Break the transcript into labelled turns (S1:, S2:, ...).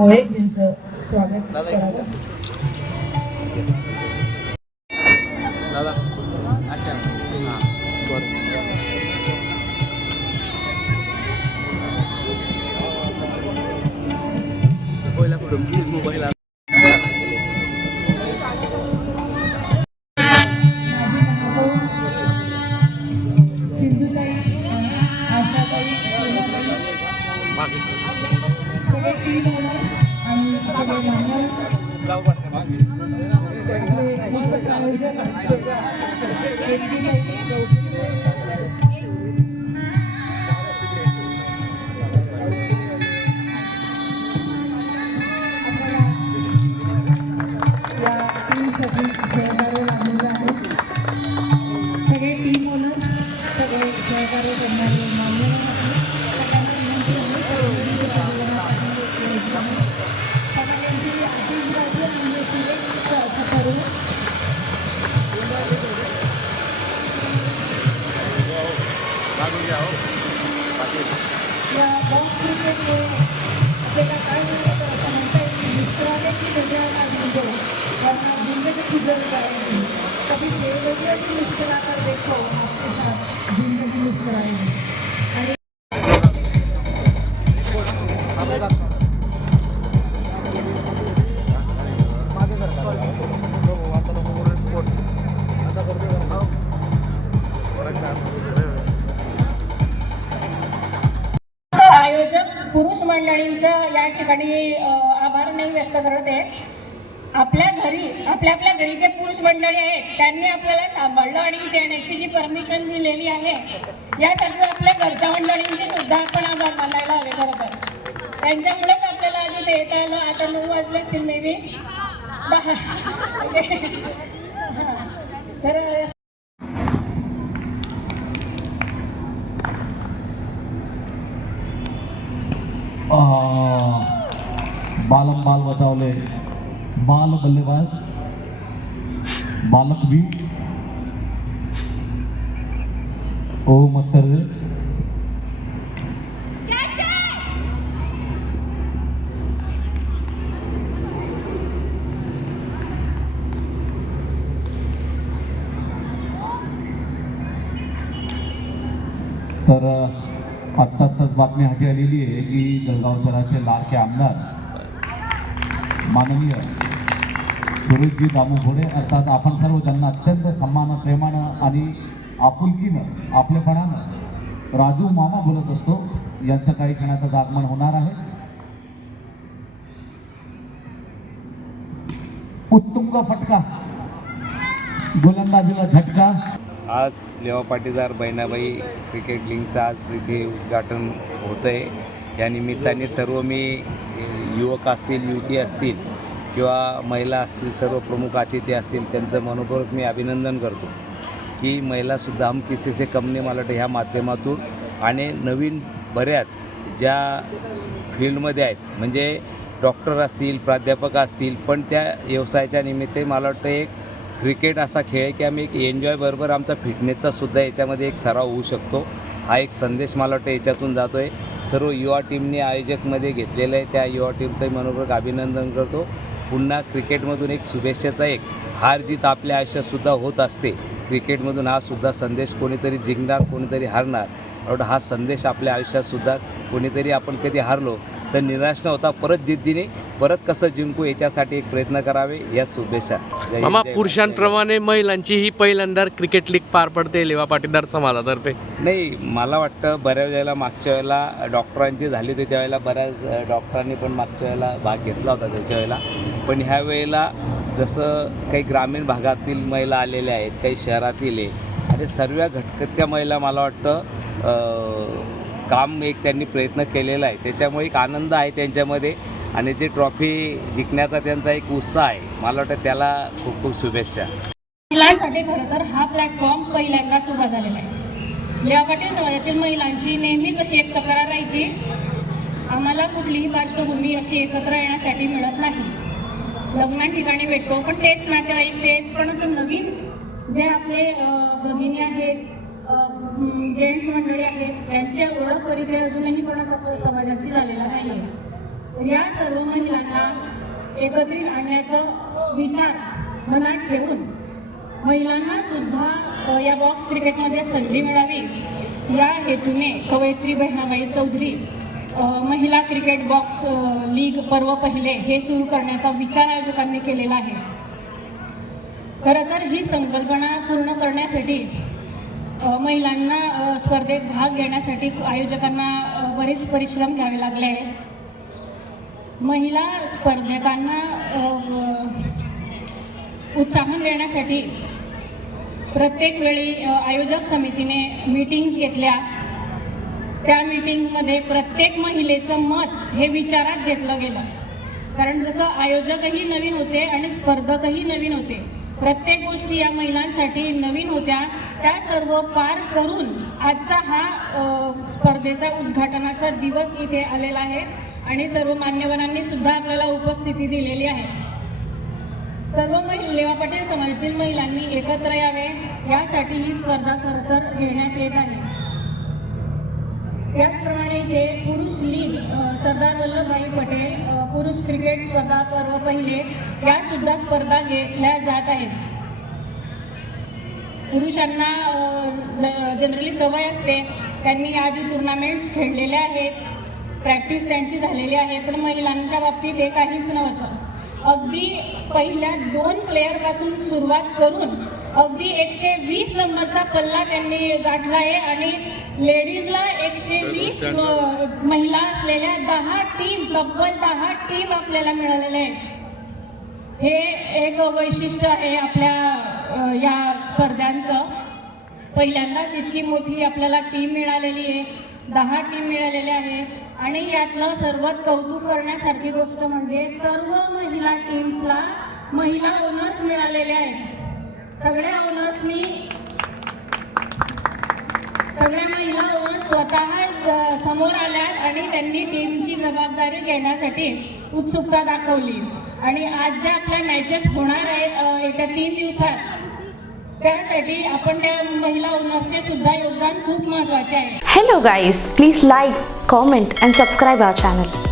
S1: मोळे यांचं स्वागत करावं. आणि जिंदगी गुजर कभी बेवजह देखो आपके साथ जिंदगी आयोजक पुरुष मंडळींचा या ठिकाणी आभार नाही व्यक्त करत. आहे आपल्या घरी आपल्या आपल्या घरी जे पुरुष मंडळी आहेत त्यांनी आपल्याला सांभाळलं आणि देण्याची जी परमिशन दिलेली आहे यासाठी आपल्या घरच्या मंडळींचे सुद्धा आपण आभार मानायला हवे खरं तर त्यांच्यामुळेच आपल्याला आधी ते येता आलं. आता नऊ वाजले असतील मे बी तर
S2: बालम बाल बचावले. बाल बल्लेबाज, बालक बी ओ मत्तर तर आत्ता आत्ताच बातमी हाती आलेली आहे की जळगाव शहराचे लाडके आमदार माननीय सुरेशजी दामू घोडे अर्थात आपण सर्व त्यांना अत्यंत सन्मान प्रेमानं आणि आपुलकीनं आपल्यापणानं राजू मामा बोलत असतो यांचं काही क्षणाचं आगमन होणार आहे. उत्तुंग फटका. गोलंदाजीला झटका.
S3: आज लेवा पाटीदार बहिणाबाई क्रिकेट लीगचं आज इथे उद्घाटन होत आहे या निमित्ताने सर्व मी युवक असतील युवती असतील किंवा महिला असतील सर्व प्रमुख अतिथी असतील त्यांचं मनपूर्वक मी अभिनंदन करतो की महिलासुद्धा हम किसी से कम नाही मला वाटतं ह्या माध्यमातून आणि नवीन बऱ्याच ज्या फील्डमध्ये आहेत म्हणजे डॉक्टर असतील प्राध्यापक असतील पण त्या व्यवसायाच्या निमित्त मला वाटतं एक क्रिकेट असा खेळ आहे की आम्ही एक एन्जॉय बरोबर आमचा फिटनेसचासुद्धा याच्यामध्ये एक सराव होऊ शकतो. हा एक संदेश मला वाटतं याच्यातून जातो आहे सर्व युवा टीमने आयोजकमध्ये घेतलेलं आहे. त्या युवा टीमचंही मनोरक अभिनंदन करतो. पुन्हा क्रिकेटमधून एक शुभेच्छेचा एक हार जीत आपल्या आयुष्यातसुद्धा होत असते. क्रिकेटमधून हा सुद्धा संदेश कोणीतरी जिंकणार कोणीतरी हारणार. एवढा हा संदेश आपल्या आयुष्यातसुद्धा कोणीतरी आपण कधी हारलो तर निराश न होता परत जिद्दीने परत कसं जिंकू याच्यासाठी एक प्रयत्न करावे या शुभेच्छा.
S4: मामा पुरुषांप्रमाणे महिलांची ही पहिल्यांदा क्रिकेट लीग पार पडते लेवा पाटीदार समाजातर्फे.
S3: नाही मला वाटतं बऱ्याच वेळेला मागच्या वेळेला डॉक्टरांची झाली होती त्यावेळेला बऱ्याच डॉक्टरांनी पण मागच्या वेळेला भाग घेतला होता त्याच्या वेळेला. पण ह्या वेळेला जसं काही ग्रामीण भागातील महिला आलेल्या आहेत काही शहरातील आहे आणि सर्व घटकत्या महिला मला वाटतं काम एक त्यांनी प्रयत्न केलेला आहे. त्याच्यामुळे एक आनंद आहे त्यांच्यामध्ये आणि जे ट्रॉफी जिंकण्याचा त्यांचा एक उत्साह आहे. मला वाटतं त्याला खूप खूप शुभेच्छा.
S1: महिलांसाठी खरं तर हा प्लॅटफॉर्म पहिल्यांदाच उभा झालेला आहे. लेवा पाटील समाजातील महिलांची नेहमीच अशी एक तक्रार राहायची आम्हाला कुठलीही पार्श्वभूमी अशी एकत्र येण्यासाठी मिळत नाही. लग्ना ठिकाणी भेटतो पण तेच नातेवाईक तेच पण असं नवीन जे आपले भगिनी आहेत जेंट्स मंडळी आहेत यांच्या ओळख परिचय अजूनही कोणाचा समाजाशी झालेला नाही आहे. या सर्व महिलांना एकत्रित आणण्याचा विचार मनात ठेवून महिलांना सुद्धा या बॉक्स क्रिकेटमध्ये संधी मिळावी. या हेतूने कवयित्री बहिणाबाई चौधरी महिला क्रिकेट बॉक्स लीग पर्व पहिले हे सुरू करण्याचा विचार आयोजकांनी केलेला आहे. खरं तर ही संकल्पना पूर्ण करण्यासाठी महिलांना स्पर्धेत भाग घेण्यासाठी आयोजकांना बरेच परिश्रम घ्यावे लागले आहेत. महिला स्पर्धकांना उत्साहन देण्यासाठी प्रत्येक वेळी आयोजक समितीने मीटिंग्स घेतल्या. त्या मीटिंग्समध्ये प्रत्येक महिलेचं मत हे विचारात घेतलं गेलं. कारण जसं आयोजकही नवीन होते आणि स्पर्धकही नवीन होते प्रत्येक गोष्टी या महिलांसाठी नवीन होत्या. त्या सर्व पार करून आजचा हा स्पर्धेचा उद्घाटनाचा दिवस इथे आलेला आहे आणि सर्व मान्यवरांनी सुद्धा आपल्याला उपस्थिती दिलेली आहे. सर्व महिला लेवा पटेल समाजातील महिलांनी एकत्र यावे. यासाठी ही स्पर्धा खरं तर घेण्यात येत आहे. याचप्रमाणे इथे पुरुष लीग सरदार वल्लभभाई पटेल पुरुष क्रिकेट स्पर्धा पर्व पहिले या सुद्धा स्पर्धा घेतल्या जात आहेत. पुरुषांना जनरली सवय असते. त्यांनी आधी टुर्नामेंट्स खेळलेले आहेत. प्रॅक्टिस त्यांची झालेली आहे. पण महिलांच्या बाबतीत हे काहीच नव्हतं. अगदी पहिल्या दोन प्लेअरपासून सुरुवात करून अगदी एकशे वीस नंबरचा पल्ला त्यांनी गाठला आहे आणि लेडीजला एकशे वीस महिला असलेल्या दहा टीम तब्बल दहा टीम आपल्याला मिळालेल्या आहेत. हे एक वैशिष्ट्य आहे आपल्या या स्पर्धांचं पहिल्यांदाच इतकी मोठी आपल्याला टीम मिळालेली आहे दहा टीम मिळालेल्या आहे. आणि यातलं सर्वात कौतुक करण्यासारखी गोष्ट म्हणजे सर्व महिला टीम्सला महिला ओनर्स मिळालेल्या आहेत. सगळ्या ओनर्सनी सगळ्या महिला ओनर्स स्वतः समोर आल्यात आणि त्यांनी टीमची जबाबदारी घेण्यासाठी उत्सुकता दाखवली. आणि आज ज्या आपल्या मॅचेस होणार आहेत येत्या तीन दिवसात त्यासाठी आपण त्या महिला ओनर्सचे सुद्धा योगदान खूप महत्त्वाचे आहे.
S5: Hello guys please like comment and subscribe our channel